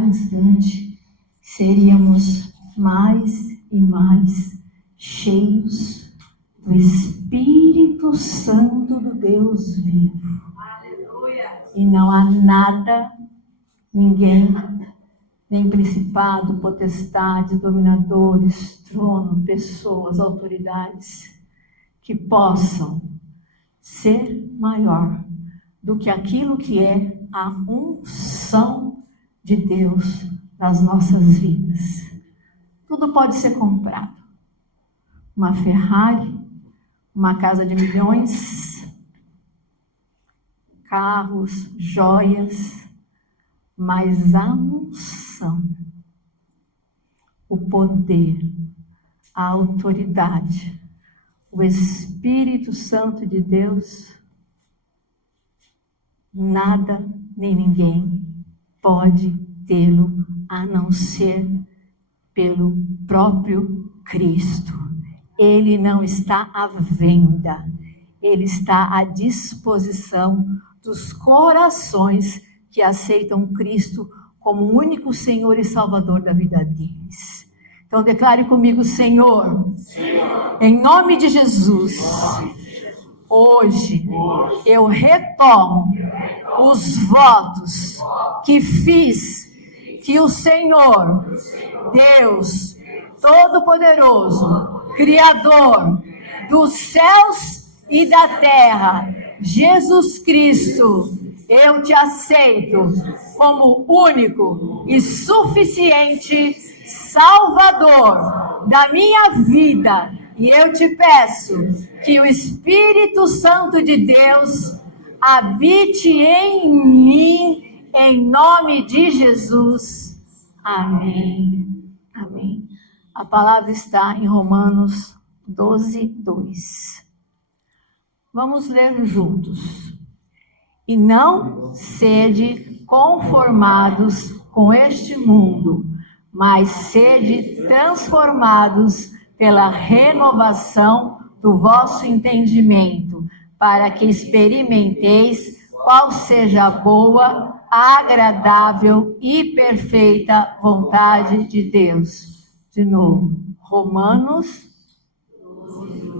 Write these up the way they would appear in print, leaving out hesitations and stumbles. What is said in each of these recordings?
cada instante seríamos mais e mais cheios do Espírito Santo do Deus vivo. Aleluia. E não há nada, ninguém, nem principado, potestade, dominadores, trono, pessoas, autoridades, que possam ser maior do que aquilo que é a unção de Deus nas nossas vidas. Tudo pode ser comprado. Uma Ferrari, uma casa de milhões, carros, joias, mas a unção, o poder, a autoridade, o Espírito Santo de Deus, nada nem ninguém pode tê-lo a não ser pelo próprio Cristo. Ele não está à venda, ele está à disposição dos corações que aceitam Cristo como o único Senhor e Salvador da vida deles. Então declare comigo: Senhor, em nome de Jesus, hoje eu retomo os votos que fiz, que o Senhor, Deus Todo-Poderoso, Criador dos céus e da terra, Jesus Cristo, eu te aceito como único e suficiente Salvador da minha vida. E eu te peço que o Espírito Santo de Deus habite em mim, em nome de Jesus. Amém. Amém. A palavra está em Romanos 12, 2. Vamos ler juntos. E não sede conformados com este mundo, mas sede transformados pela renovação do vosso entendimento, para que experimenteis qual seja a boa, agradável e perfeita vontade de Deus. De novo, Romanos 12.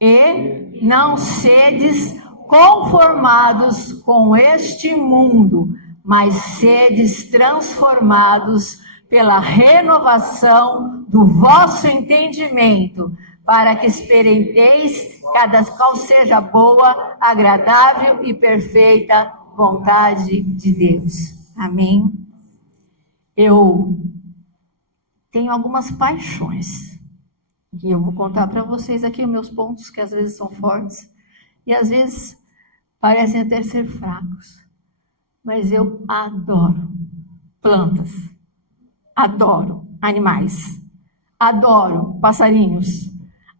E não sedes conformados com este mundo, mas sedes transformados pela renovação do vosso entendimento, para que experimenteis qual seja a boa, agradável e perfeita vontade de Deus. Amém? Eu tenho algumas paixões, e eu vou contar para vocês aqui os meus pontos, que às vezes são fortes, e às vezes parecem até ser fracos. Mas eu adoro plantas, adoro animais, adoro passarinhos,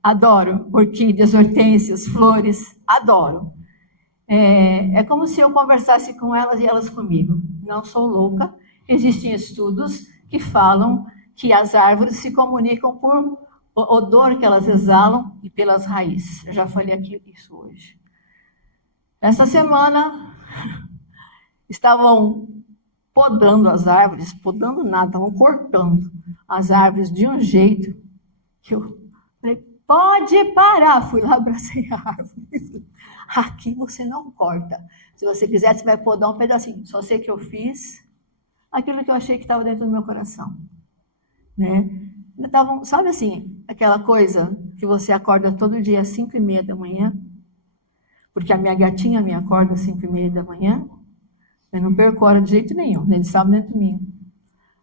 adoro orquídeas, hortênsias, flores, adoro. É como se eu conversasse com elas e elas comigo. Não sou louca. Existem estudos que falam que as árvores se comunicam por odor que elas exalam e pelas raízes. Eu já falei aqui isso hoje. Essa semana estavam podando as árvores, podando nada, estavam cortando as árvores de um jeito que eu falei: pode parar. Fui lá, abracei a árvore. Aqui você não corta. Se você quiser, você vai podar um pedacinho. Só sei que eu fiz aquilo que eu achei que estava dentro do meu coração. Né? Estavam, sabe assim, aquela coisa que você acorda todo dia às 5:30 da manhã? Porque a minha gatinha me acorda às 5:30 da manhã. Eu não perco hora de jeito nenhum, nem de sábado nem de domingo.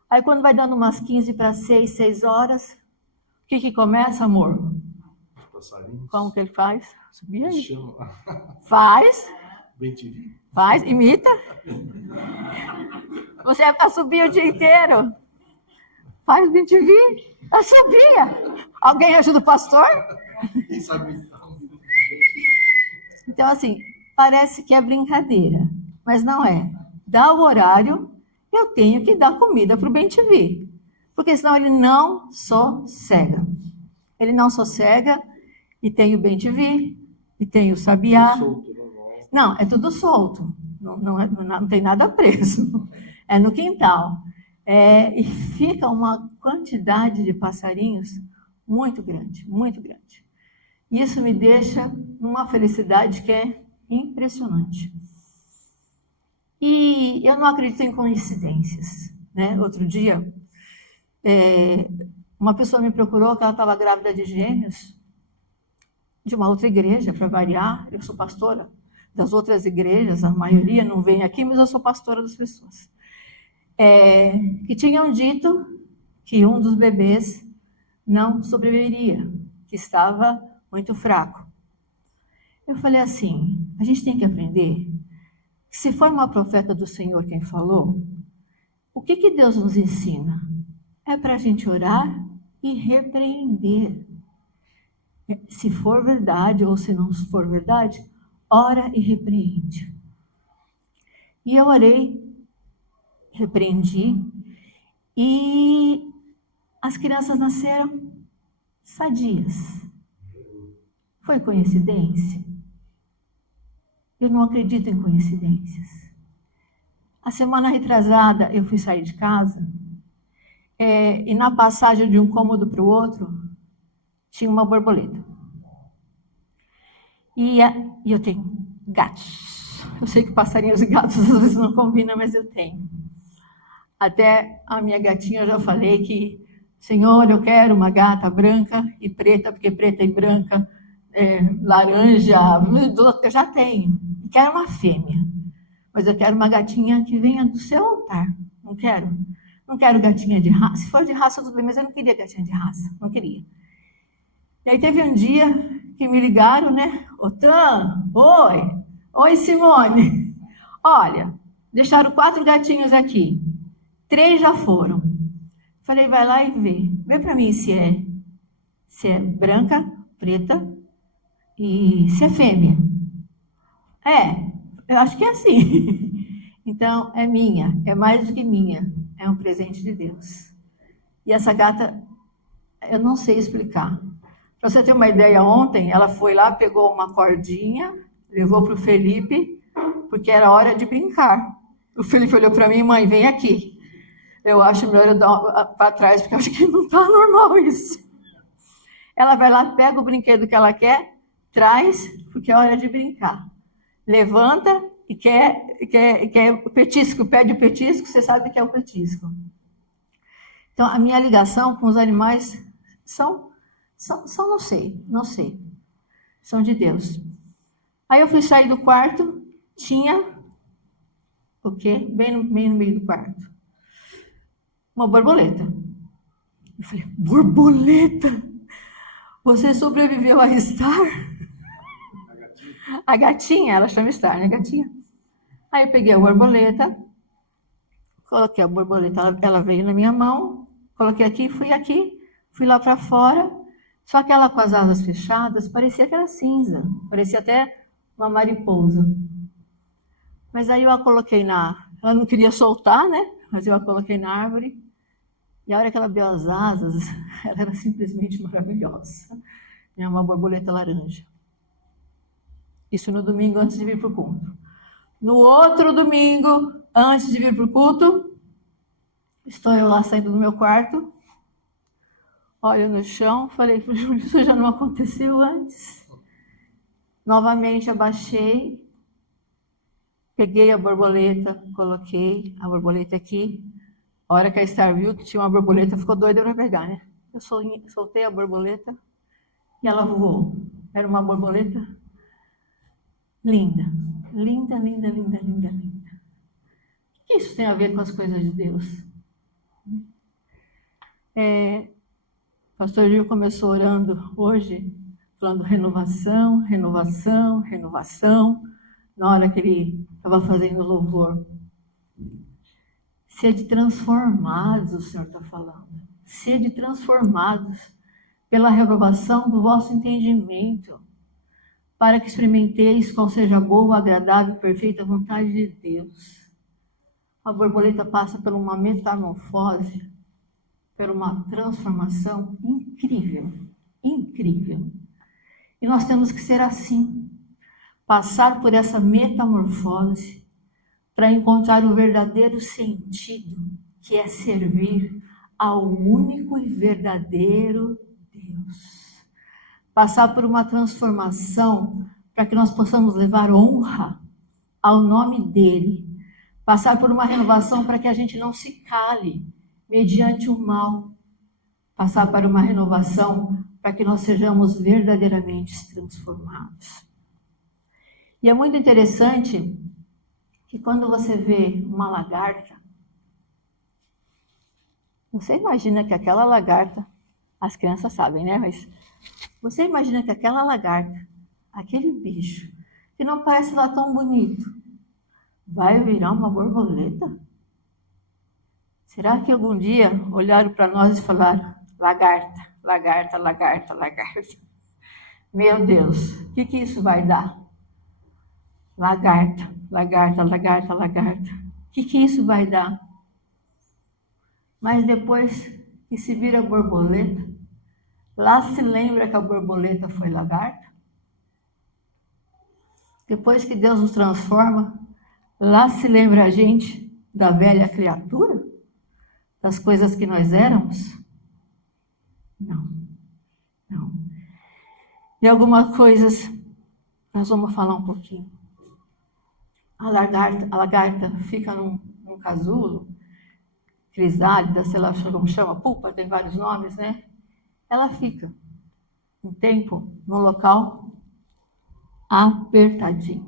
Aí quando vai dando umas 15 para 6 horas, o que começa, amor? Passarinhos. Como que ele faz? Subir aí. Faz. Faz, imita. Você vai subir o dia inteiro. Faz BTV. Assobia. Alguém ajuda o pastor? Então, assim, parece que é brincadeira, mas não é. Dá o horário, eu tenho que dar comida para o BTV, porque senão ele não sossega. Ele não sossega, e tem o BTV, e tem o sabiá. Não, é tudo solto. não tem nada preso, é no quintal. E fica uma quantidade de passarinhos muito grande, muito grande. Isso me deixa numa felicidade que é impressionante. E eu não acredito em coincidências, né? Outro dia, uma pessoa me procurou que ela estava grávida de gêmeos, de uma outra igreja, para variar. Eu sou pastora das outras igrejas, a maioria não vem aqui, mas eu sou pastora das pessoas. Que tinham dito que um dos bebês não sobreviveria, que estava muito fraco. Eu falei assim, a gente tem que aprender que se foi uma profeta do Senhor quem falou, o que Deus nos ensina? É para a gente orar e repreender. Se for verdade ou se não for verdade, ora e repreende. E eu orei, repreendi, e as crianças nasceram sadias. Foi coincidência? Eu não acredito em coincidências. A semana retrasada, eu fui sair de casa, e na passagem de um cômodo para o outro, tinha uma borboleta. E eu tenho gatos. Eu sei que passarinhos e gatos às vezes não combinam, mas eu tenho. Até a minha gatinha, eu já falei que, Senhor, eu quero uma gata branca e preta, porque preta e branca, laranja, eu já tenho. E quero uma fêmea. Mas eu quero uma gatinha que venha do seu altar. Não quero gatinha de raça. Se for de raça, tudo bem, mas eu não queria gatinha de raça. Não queria. E aí teve um dia que me ligaram, né? Otan, oi Simone. Olha, deixaram 4 gatinhos aqui. 3 já foram. Falei, vai lá e vê para mim se é branca, preta e se é fêmea. Eu acho que é assim. Então, é minha, é mais do que minha. É um presente de Deus. E essa gata, eu não sei explicar. Para você ter uma ideia, ontem ela foi lá, pegou uma cordinha, levou para o Felipe, porque era hora de brincar. O Felipe olhou para mim, mãe, vem aqui. Eu acho melhor eu dar para trás, porque eu acho que não está normal isso. Ela vai lá, pega o brinquedo que ela quer, traz, porque é hora de brincar. Levanta e quer o petisco, pede o petisco, você sabe que é o petisco. Então, a minha ligação com os animais são não sei. São de Deus. Aí eu fui sair do quarto, tinha o quê? Bem no meio do quarto. Uma borboleta. Eu falei, borboleta? Você sobreviveu a Star? A gatinha, ela chama Star, né, gatinha? Aí eu peguei a borboleta, coloquei a borboleta, ela veio na minha mão, coloquei aqui, fui lá para fora, só que ela com as asas fechadas, parecia que era cinza, parecia até uma mariposa. Mas aí eu a coloquei ela não queria soltar, né? Mas eu a coloquei na árvore, e a hora que ela abriu as asas, ela era simplesmente maravilhosa. É uma borboleta laranja. Isso no domingo antes de vir para o culto. No outro domingo, antes de vir para o culto, estou eu lá saindo do meu quarto, olho no chão, falei, isso já não aconteceu antes. Novamente abaixei, peguei a borboleta, coloquei a borboleta aqui. A hora que a Star viu que tinha uma borboleta, ficou doida para pegar, né? Eu soltei a borboleta e ela voou. Era uma borboleta linda. Linda, linda, linda, linda, linda. O que isso tem a ver com as coisas de Deus? O pastor Gil começou orando hoje, falando renovação, renovação, renovação, na hora que ele estava fazendo louvor. Sede transformados, o Senhor está falando. Sede transformados pela renovação do vosso entendimento, para que experimenteis qual seja a boa, agradável e perfeita vontade de Deus. A borboleta passa por uma metamorfose, por uma transformação incrível, incrível. E nós temos que ser assim, passar por essa metamorfose, para encontrar o verdadeiro sentido, que é servir ao único e verdadeiro Deus. Passar por uma transformação para que nós possamos levar honra ao nome dele. Passar por uma renovação para que a gente não se cale mediante o mal. Passar para uma renovação para que nós sejamos verdadeiramente transformados. E é muito interessante que quando você vê uma lagarta, você imagina que aquela lagarta, as crianças sabem, né? Mas você imagina que aquela lagarta, aquele bicho, que não parece lá tão bonito, vai virar uma borboleta? Será que algum dia olharam para nós e falaram, lagarta, lagarta, lagarta, lagarta? Meu Deus, o que isso vai dar? Lagarta, lagarta, lagarta, lagarta. O que isso vai dar? Mas depois que se vira borboleta, lá se lembra que a borboleta foi lagarta? Depois que Deus nos transforma, lá se lembra a gente da velha criatura? Das coisas que nós éramos? Não, não. E algumas coisas, nós vamos falar um pouquinho. A lagarta fica num casulo, crisálida, sei lá como chama, pupa, tem vários nomes, né? Ela fica um tempo no local apertadinho.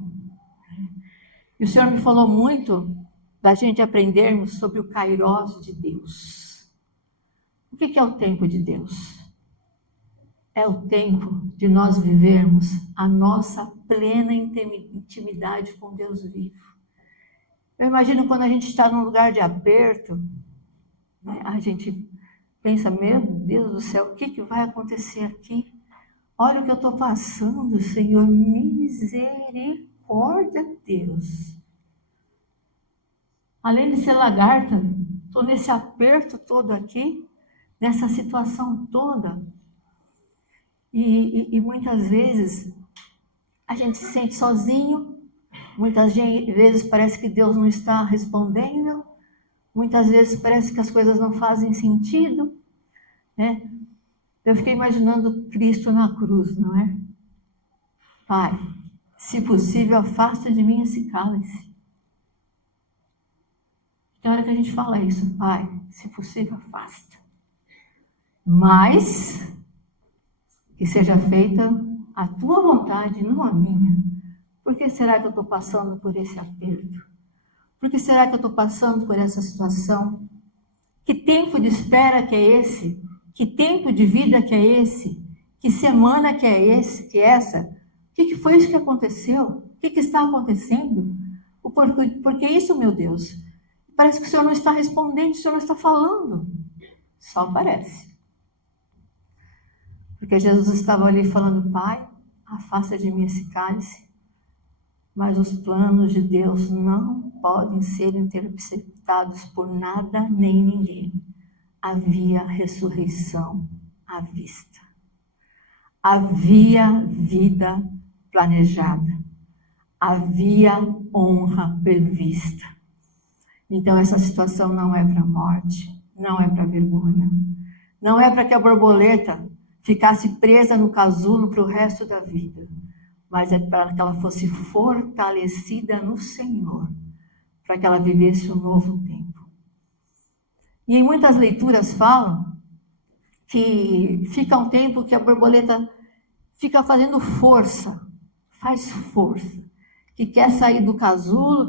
E o Senhor me falou muito da gente aprendermos sobre o Kairos de Deus. O que é o tempo de Deus? É o tempo de nós vivermos a nossa plena intimidade com Deus vivo. Eu imagino quando a gente está num lugar de aperto, né, a gente pensa, meu Deus do céu, o que vai acontecer aqui? Olha o que eu estou passando, Senhor, misericórdia, Deus. Além de ser lagarta, estou nesse aperto todo aqui, nessa situação toda. E muitas vezes a gente se sente sozinho, muitas vezes parece que Deus não está respondendo, muitas vezes parece que as coisas não fazem sentido, né? Eu fiquei imaginando Cristo na cruz, não é? Pai, se possível, afasta de mim esse cálice. Tem hora que a gente fala isso, Pai, se possível, afasta. Mas que seja feita a tua vontade, não a minha. Por que será que eu estou passando por esse aperto? Por que será que eu estou passando por essa situação? Que tempo de espera que é esse? Que tempo de vida que é esse? Que semana que é essa? O que foi isso que aconteceu? O que está acontecendo? Por que isso, meu Deus? Parece que o Senhor não está respondendo, o Senhor não está falando. Só parece. Porque Jesus estava ali falando, Pai, afasta de mim esse cálice, mas os planos de Deus não podem ser interceptados por nada nem ninguém. Havia ressurreição à vista. Havia vida planejada. Havia honra prevista. Então essa situação não é para a morte, não é para a vergonha, não é para que a borboleta ficasse presa no casulo para o resto da vida, mas é para que ela fosse fortalecida no Senhor, para que ela vivesse um novo tempo. E em muitas leituras falam que fica um tempo que a borboleta fica fazendo força, faz força, que quer sair do casulo,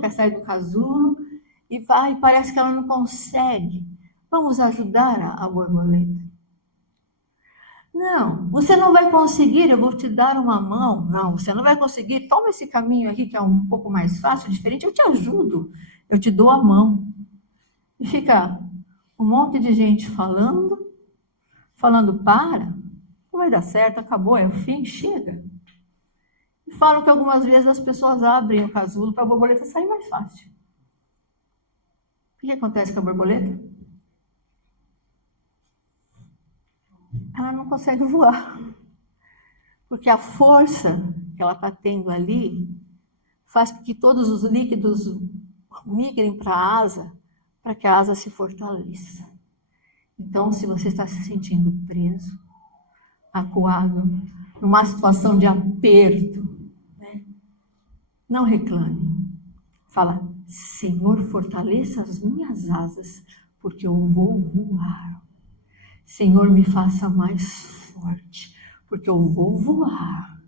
e vai, parece que ela não consegue. Vamos ajudar a borboleta. Não, você não vai conseguir, eu vou te dar uma mão. Não, você não vai conseguir, toma esse caminho aqui que é um pouco mais fácil, diferente, eu te ajudo, eu te dou a mão. E fica um monte de gente falando, para, não vai dar certo, acabou, é o fim, chega. E falam que algumas vezes as pessoas abrem o casulo para a borboleta sair mais fácil. O que acontece com a borboleta? Ela não consegue voar. Porque a força que ela está tendo ali faz com que todos os líquidos migrem para a asa, para que a asa se fortaleça. Então, se você está se sentindo preso, acuado, numa situação de aperto, né? Não reclame. Fala, Senhor, fortaleça as minhas asas, porque eu vou voar. Senhor, me faça mais forte, porque eu vou voar.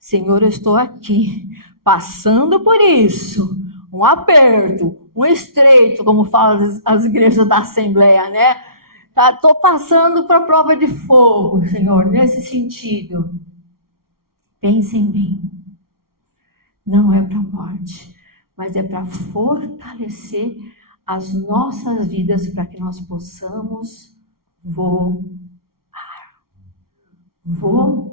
Senhor, eu estou aqui, passando por isso, um aperto, um estreito, como falam as igrejas da Assembleia, né? Estou passando para a prova de fogo, Senhor, nesse sentido. Pense em mim. Não é para a morte, mas é para fortalecer as nossas vidas, para que nós possamos voar. Voar.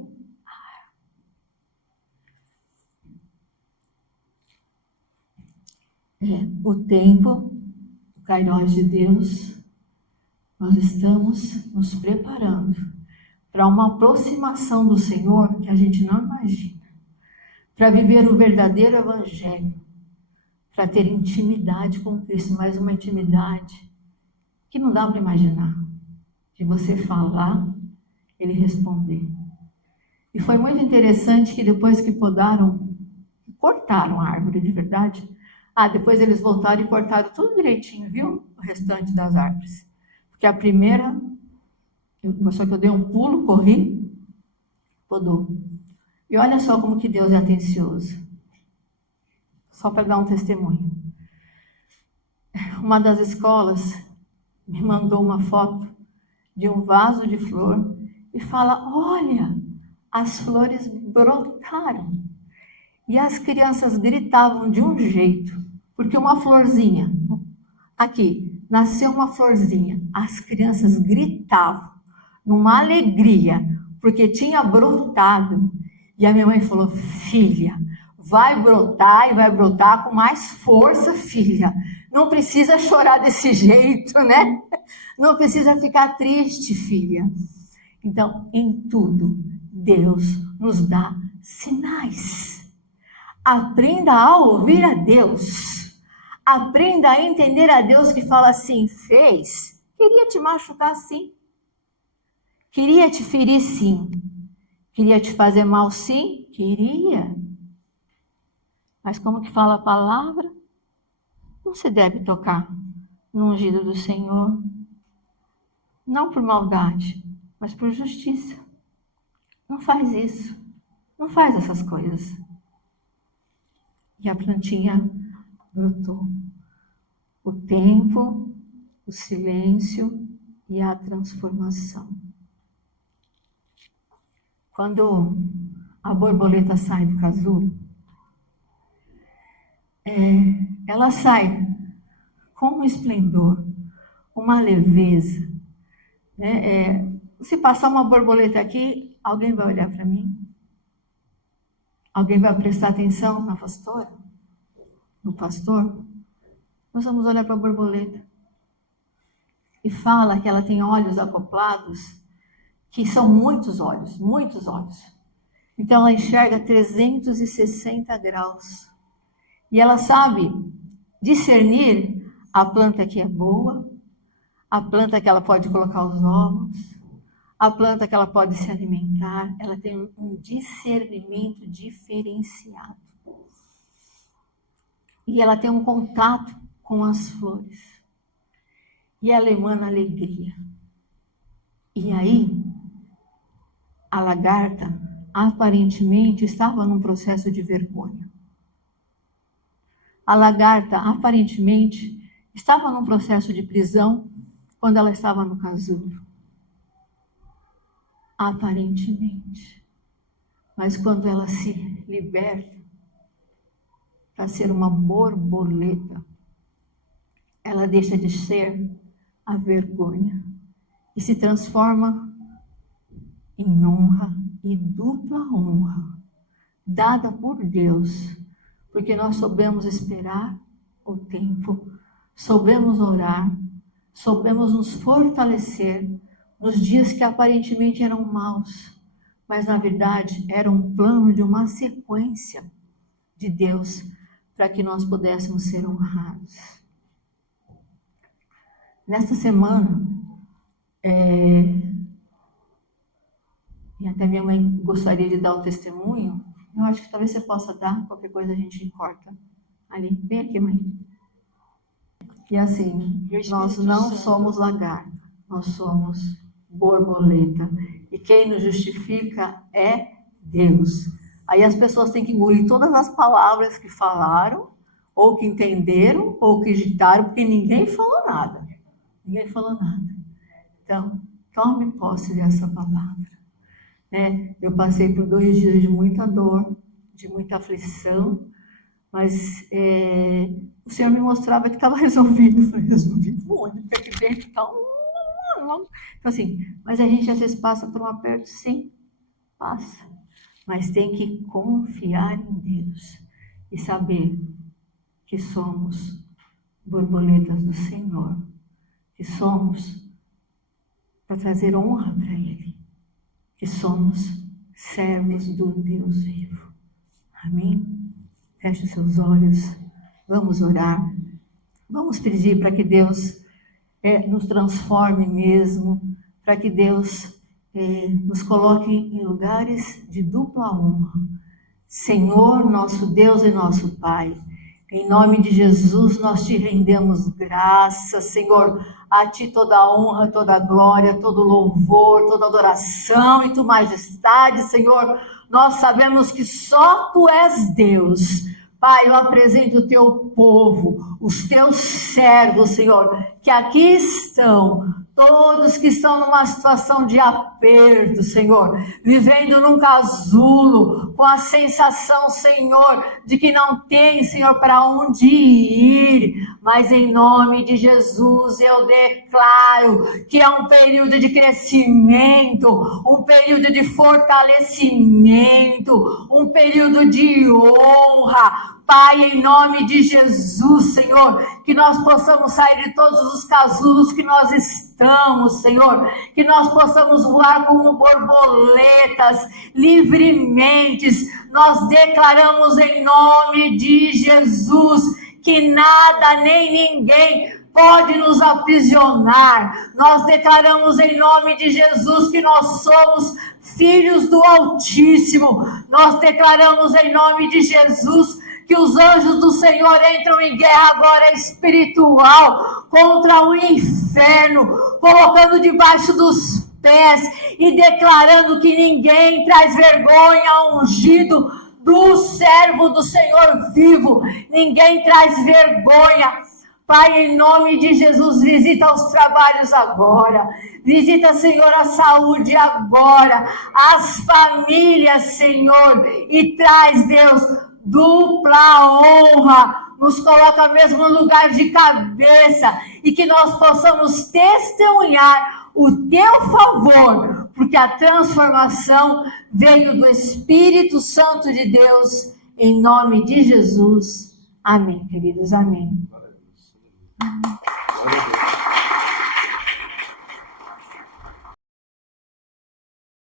O tempo, o Kairos de Deus, nós estamos nos preparando para uma aproximação do Senhor que a gente não imagina, para viver o verdadeiro evangelho, para ter intimidade com Cristo, mas uma intimidade que não dá para imaginar, de você falar, ele responder. E foi muito interessante que depois que cortaram a árvore de verdade, depois eles voltaram e cortaram tudo direitinho, viu? O restante das árvores. Porque a primeira, só que eu dei um pulo, corri, podou. E olha só como que Deus é atencioso. Só para dar um testemunho. Uma das escolas me mandou uma foto de um vaso de flor e fala, olha, as flores brotaram. E as crianças gritavam de um jeito, porque uma florzinha, aqui, nasceu uma florzinha, as crianças gritavam, numa alegria, porque tinha brotado. E a minha mãe falou, filha, vai brotar e vai brotar com mais força, filha. Não precisa chorar desse jeito, né? Não precisa ficar triste, filha. Então, em tudo, Deus nos dá sinais. Aprenda a ouvir a Deus. Aprenda a entender a Deus que fala assim, fez, queria te machucar sim. Queria te ferir sim. Queria te fazer mal sim? Queria. Mas como que fala a palavra? Não se deve tocar no ungido do Senhor. Não por maldade, mas por justiça. Não faz isso. Não faz essas coisas. E a plantinha brotou. O tempo, o silêncio e a transformação. Quando a borboleta sai do casulo, ela sai com um esplendor, uma leveza. Se passar uma borboleta aqui, alguém vai olhar para mim? Alguém vai prestar atenção na pastora? No pastor? Nós vamos olhar para a borboleta. E fala que ela tem olhos acoplados, que são muitos olhos, muitos olhos. Então ela enxerga 360 graus. E ela sabe discernir a planta que é boa, a planta que ela pode colocar os ovos, a planta que ela pode se alimentar. Ela tem um discernimento diferenciado. E ela tem um contato com as flores. E ela emana alegria. E aí, a lagarta aparentemente estava num processo de vergonha. A lagarta aparentemente estava num processo de prisão quando ela estava no casulo. Aparentemente. Mas quando ela se liberta para ser uma borboleta, ela deixa de ser a vergonha e se transforma em honra e dupla honra, dada por Deus, porque nós soubemos esperar o tempo, soubemos orar, soubemos nos fortalecer nos dias que aparentemente eram maus, mas na verdade era um plano de uma sequência de Deus para que nós pudéssemos ser honrados. Nesta semana, e até minha mãe gostaria de dar o testemunho, eu acho que talvez você possa dar, qualquer coisa a gente corta ali. Vem aqui, mãe. E assim, nós não somos lagarto, nós somos borboleta. E quem nos justifica é Deus. Aí as pessoas têm que engolir todas as palavras que falaram, ou que entenderam, ou que digitaram, porque ninguém falou nada. Ninguém falou nada. Então, tome posse dessa palavra. Eu passei por 2 dias de muita dor, de muita aflição, mas o Senhor me mostrava que estava resolvido. Eu falei, resolvido onde? Porque aqui dentro está Então assim, mas a gente às vezes passa por um aperto, sim, passa. Mas tem que confiar em Deus e saber que somos borboletas do Senhor, que somos para trazer honra para Ele, que somos servos do Deus vivo. Amém? Feche os seus olhos, vamos orar, vamos pedir para que Deus nos transforme mesmo, para que Deus nos coloque em lugares de dupla honra. Senhor, nosso Deus e nosso Pai, em nome de Jesus nós te rendemos graças, Senhor, a ti toda a honra, toda a glória, todo louvor, toda adoração e tua majestade, Senhor. Nós sabemos que só tu és Deus. Pai, eu apresento o teu povo, os teus servos, Senhor, que aqui estão, todos que estão numa situação de aperto, Senhor, vivendo num casulo, com a sensação, Senhor, de que não tem, Senhor, para onde ir, mas em nome de Jesus eu declaro que é um período de crescimento, um período de fortalecimento, um período de honra. Pai, em nome de Jesus, Senhor, que nós possamos sair de todos os casulos que nós estamos, Senhor, que nós possamos voar como borboletas, livremente. Nós declaramos em nome de Jesus que nada nem ninguém pode nos aprisionar. Nós declaramos em nome de Jesus que nós somos filhos do Altíssimo. Nós declaramos em nome de Jesus que os anjos do Senhor entram em guerra agora espiritual contra o inferno, colocando debaixo dos pés e declarando que ninguém traz vergonha ao ungido do servo do Senhor vivo. Ninguém traz vergonha. Pai, em nome de Jesus, visita os trabalhos agora. Visita, Senhor, a saúde agora. As famílias, Senhor. E traz, Deus, dupla honra, nos coloca mesmo no lugar de cabeça e que nós possamos testemunhar o teu favor, porque a transformação veio do Espírito Santo de Deus, em nome de Jesus. Amém, queridos, amém. Glória a Deus.